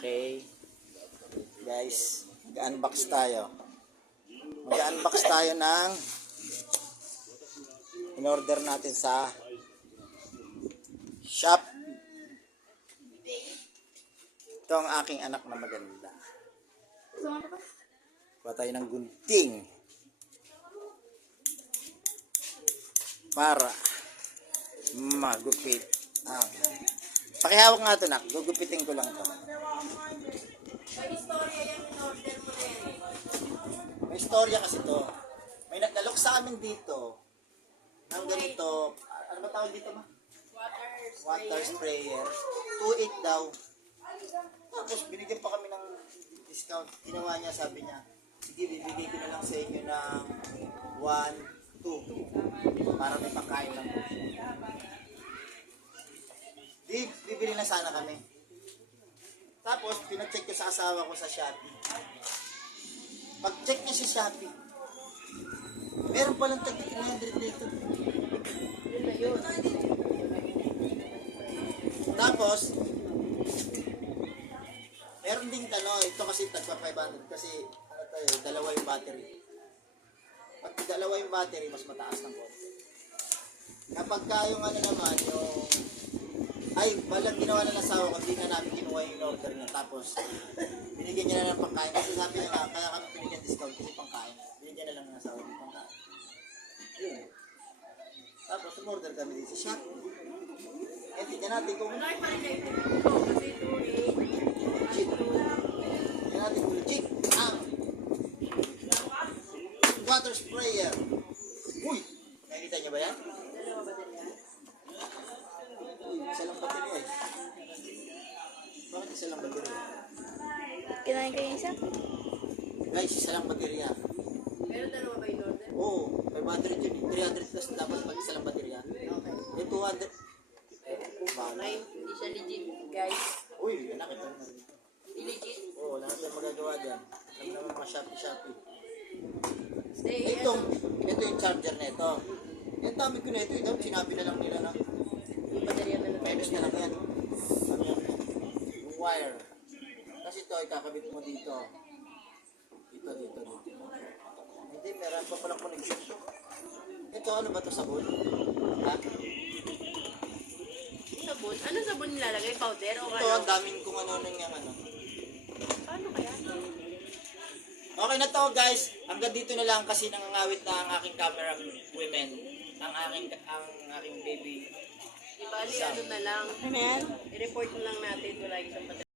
Okay. Guys, mag-unbox tayo. Mag-unbox tayo ng in-order natin sa shop. Ito ang aking anak na maganda. Kuha tayo ng gunting. Para magupit ang Pakihawak nga ito, nak. Gugupitin ko lang to. Istorya kasi to. May naglalok sa amin dito. Ng ganito. Ano ba tawag dito ma? Water sprayer. 2.8 daw. Tapos binigyan pa kami ng discount. Ginawa niya, sabi niya, sige, bibigay ko na lang sa inyo ng 1, 2. Para may pangkain lang. Di, bibili na sana kami. Tapos, pinacheck ko sa asawa ko sa Shopee. Pag-check niya sa Shopee, meron palang tag 300 dito. Tapos, meron ding ano, ito kasi tagpa 500 kasi ano tayo, dalawa yung battery. Pag dalawa yung battery, mas mataas ng konti. Kapag ka yung ano naman, yung ay, balang ginawa na ng asawa ko, hindi na namin order niya. Tapos, binigyan niya na ng pangkain. Kasi sabi niya nga, kaya kami binigyan discount kasi pangkain. Binigyan na lang ng asawa ng pangkain. Yun. Tapos, umorder kami dito sa shop. Eh, tignan natin kung legit. Tignan natin kung legit ang water sprayer. Uy! Nakikita niyo ba yan? Uy, isa lang baterya eh. Bakit isa lang baterya? Kinain kayo isa? Guys, isa lang baterya. Pero dalawa ba yung order? Oo, may battery dyan eh. 300 plus dapat pag isa lang baterya. Okay. Eh, 200. Eh. Okay, hindi siya legit, guys. Uy, nakita mo. Hindi legit. Oo, wala na tayong magagawa dyan. Alam naman mga Shopee-Shopee. Stay, Itong, ito yung charger na ito. Yung dami ko na ito, ito, sinabi na lang nila na yung baterya na lang. Minus na lang yan. Ano wire. Kasi ito, ikakabit mo dito. Dito, dito, dito. Hindi, meron pa palang connection to. Ito, ano ba to sabon? Ha? Sabon? Ano sabon nilalagay? Powder o Ito, ang ano? daming kung ano nang yung ano. Paano kaya? Okay na to guys. Hanggang dito na lang kasi nangangawit na ang aking camera women. Ang aking, ang aking baby. Di bali, ano na lang. Ano yan? I-report na lang natin wala isang baterya.